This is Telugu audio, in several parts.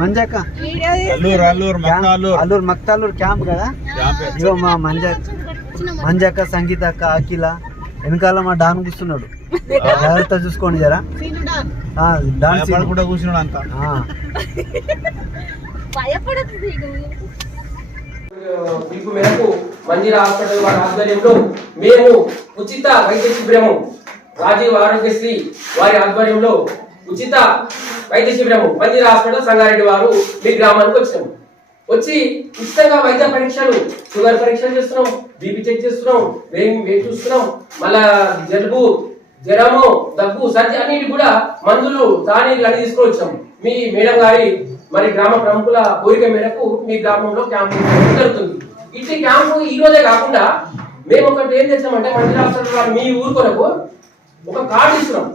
మంజక్క అల్లూరు మక్తాలూరు క్యాంప్ కదా. ఇగో మా మంజక్క సంగీత అక్క అఖిల వెనకాల మా డాన్ కూర్చున్నాడు. జాగ్రత్త చూసుకోండి జరా. డాన్స్ కూడా కూర్చున్నాడు అంతా. పిలుపు మేరకు మందిర హాస్పిటల్ వారి ఆధ్వర్యంలో మేము ఉచిత వైద్య శిబిరము, రాజీవ్ ఆరోగ్యశ్రీ వారి ఆధ్వర్యంలో ఉచిత వైద్య శిబిరము మందిర హాస్పిటల్ సంగారెడ్డి వారు మీ గ్రామానికి వచ్చాము. వచ్చి ఉచితంగా వైద్య పరీక్షలు, షుగర్ పరీక్షలు చేస్తున్నాం, బీపీ చెక్ చేస్తున్నాం, వెయిట్ చూస్తున్నాం, మళ్ళా జలుబు, జ్వరము, దగ్గు, సర్ది అన్నిటి కూడా మందులు టానిక్లు అన్ని తీసుకొని వచ్చాము. మీ మేడం గారి మరి గ్రామ ప్రముఖుల కోరిక మేరకు మీ గ్రామంలో క్యాంపు జరుగుతుంది. ఇట్టి క్యాంపు ఈ రోజే కాకుండా మేము ఒకటి ఏం చేస్తామంటే మందిర హాస్పిటల్ మీ ఊరు కొరకు ఒక కార్డు ఇస్తున్నాం.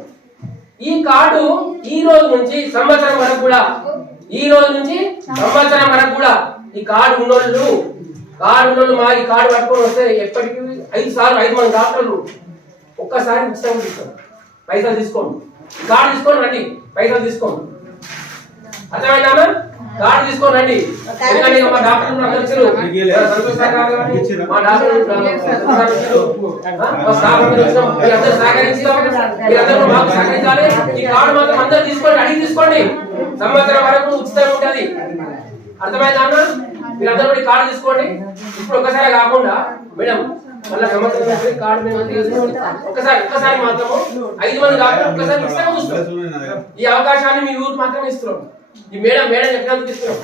ఈ కార్డు ఈ రోజు నుంచి సంవత్సరం వరకు కూడా ఈ కార్డు ఉన్నోళ్ళు మా ఈ కార్డు పట్టుకొని వస్తే ఎప్పటికీ 5 మంది డాక్టర్లు ఒక్కసారి ఉచితంగా తీసుకోండి, పైసలు తీసుకోండి. కార్డు తీసుకొని రండి, పైసలు తీసుకోండి. అర్థమైందా? కార్డు తీసుకొని రండి. ఎందుకంటే మా డాక్టర్లు మా డాక్టర్లు మాకు సహకరించాలి. ఈ కార్డు మాత్రం అందరూ తీసుకోండి, అడిగి తీసుకోండి. సంవత్సరం వరకు ఉచితంగా ఉంటుంది. అర్థమైందా అన్న? మీరు అందరూ కార్డు తీసుకోండి. ఇప్పుడు ఒకసారి కాకుండా మేడం మళ్ళీ సంవత్సరం కార్డు ఒక్కసారి మాత్రము 5 మంది డాక్టర్లు ఒక్కసారి ఉచితంగా చూస్తున్నాం. ఈ అవకాశాన్ని మీ ఊరు మాత్రం ఇస్తున్నాం. ఈ మేడం చెప్పినందుకు ఇస్తున్నాం.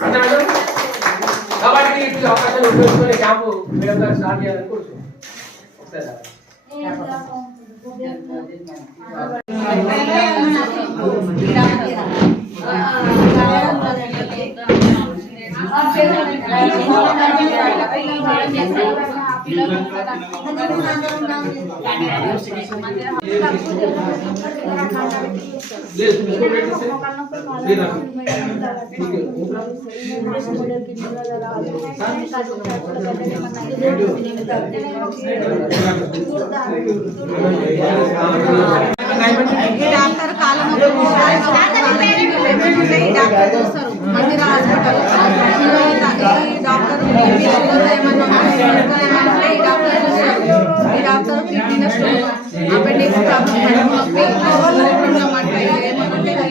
అర్థమైనా? కాబట్టి ఈ అవకాశాన్ని ఉపయోగించుకునే క్యాంపు మేడం గారు స్టార్ట్ చేయాలని కోరుతున్నాం. డాక్టర్ కాలం మందిర హాస్పిటల్ డాక్టర్ ఈ doctor kidney stone, appendix problem,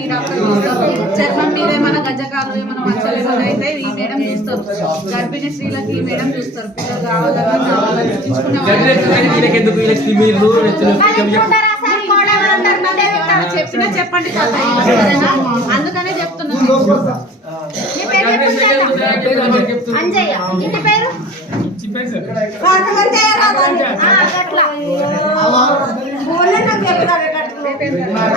ఈ డాక్టర్ చూస్తారు. చర్మం మీద ఏమైనా గజ్జకాలు, ఏమైనా మచ్చలు ఏమైనా అయితే ఈ మేడం చూస్తారు. గర్భిణీ స్త్రీలకు ఈ మేడం చూస్తారు. పిల్లలు కావాలని చెప్పినా చెప్పండి, అందుకనే చెప్తున్నా.